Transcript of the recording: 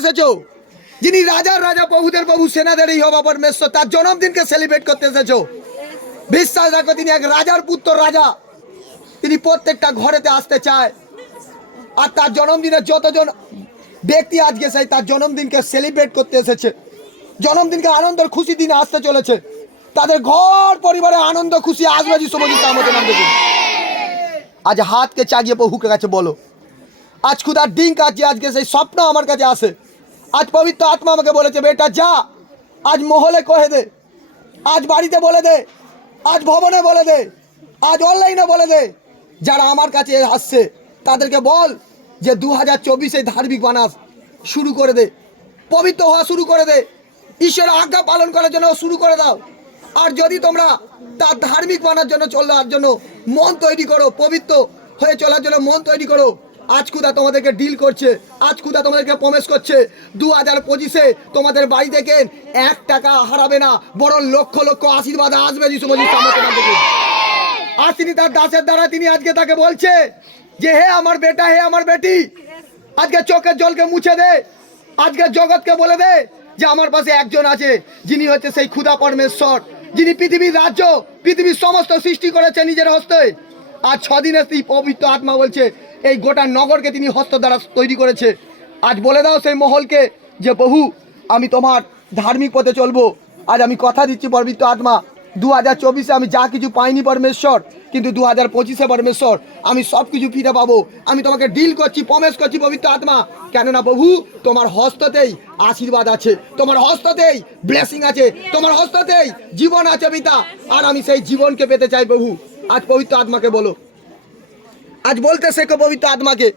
এসেছো, যিনি রাজার রাজা প্রভুদের প্রভু সেনাদের ইহোবা পরমেশ্বর, তার জন্মদিনকে সেলিব্রেট করতে এসেছো। বিশ্বাস রাখো তিনি এক রাজার পুত্র রাজা, তিনি প্রত্যেকটা ঘরেতে আসতে চায়। আর তার জন্মদিনে যতজন ব্যক্তি আজকে সেই তার জন্মদিনকে সেলিব্রেট করতে এসেছে, জন্মদিনকে আনন্দের খুশি দিনে আসতে চলেছে, তাদের ঘর পরিবারে আনন্দ খুশি আসবে যিশু মসির নামে নাম দেখুন। আজ হাতকে চাগিয়ে প্রভুকে কাছে বলো, আজ খুদার ডিঙ্ক আছে, আজকে সেই স্বপ্ন আমার কাছে আসে। আজ পবিত্র আত্মা আমাকে বলেছে, বেটা যা, আজ মহলে কহে দে, আজ বাড়িতে বলে দে, আজ ভবনে বলে দে, আজ অনলাইনে বলে দে, যারা আমার কাছে আসছে তাদেরকে বল যে 2024 ধার্মিক বানাস শুরু করে দে, পবিত্র হওয়া শুরু করে দে, ঈশ্বরের আজ্ঞা পালন করার জন্য শুরু করে দাও। আর যদি তোমরা তার ধার্মিক বানার জন্য চলার জন্য মন তৈরি করো, পবিত্র হয়ে চলার জন্য মন তৈরি করো, আজ খুদা তোমাদেরকে ডিল করছে, আজ খুদা তোমাদেরকে প্রমিস করছে 2025 তোমাদের বাড়ি থেকে 1 টাকা হারাবে না, বরং লক্ষ লক্ষ আশীর্বাদ আসবে যিশু মসির নামে নাম দেখুন। আর তিনি তার দাসের দ্বারা তিনি আজকে তাকে বলছে যে হে আমার বেটা, হে আমার বেটি, আজকে চোখের জলকে মুছে দে, আজকে জগৎকে বলে দে যে আমার পাশে একজন আছে, যিনি হচ্ছে সেই খুদা পরমেশ্বর, যিনি পৃথিবীর রাজ্য, পৃথিবীর সমস্ত সৃষ্টি করেছে নিজের হস্তে। আজ 6 দিনের সেই পবিত্র আত্মা বলছে এই গোটা নগরকে তিনি হস্ত দ্বারা তৈরি করেছে। আজ বলে দাও সেই মহলকে যে প্রভু আমি তোমার ধার্মিক পথে চলবো। আজ আমি কথা দিচ্ছি পবিত্র আত্মা, 2024 আমি যা কিছু পাইনি পরমেশ্বর, কিন্তু 2025 পরমেশ্বর আমি সব কিছু ফিরে পাবো। আমি তোমাকে ডিল করছি, প্রমিস করছি পবিত্র আত্মা, কেননা প্রভু তোমার হস্ততেই আশীর্বাদ আছে, তোমার হস্ততেই ব্লেসিং আছে, তোমার হস্ততেই জীবন আছে পিতা। আর আমি সেই জীবনকে পেতে চাই প্রভু। আজ পবিত্র আত্মাকে বলো, আজ বলতে শেখো পবিত্র আত্মাকে।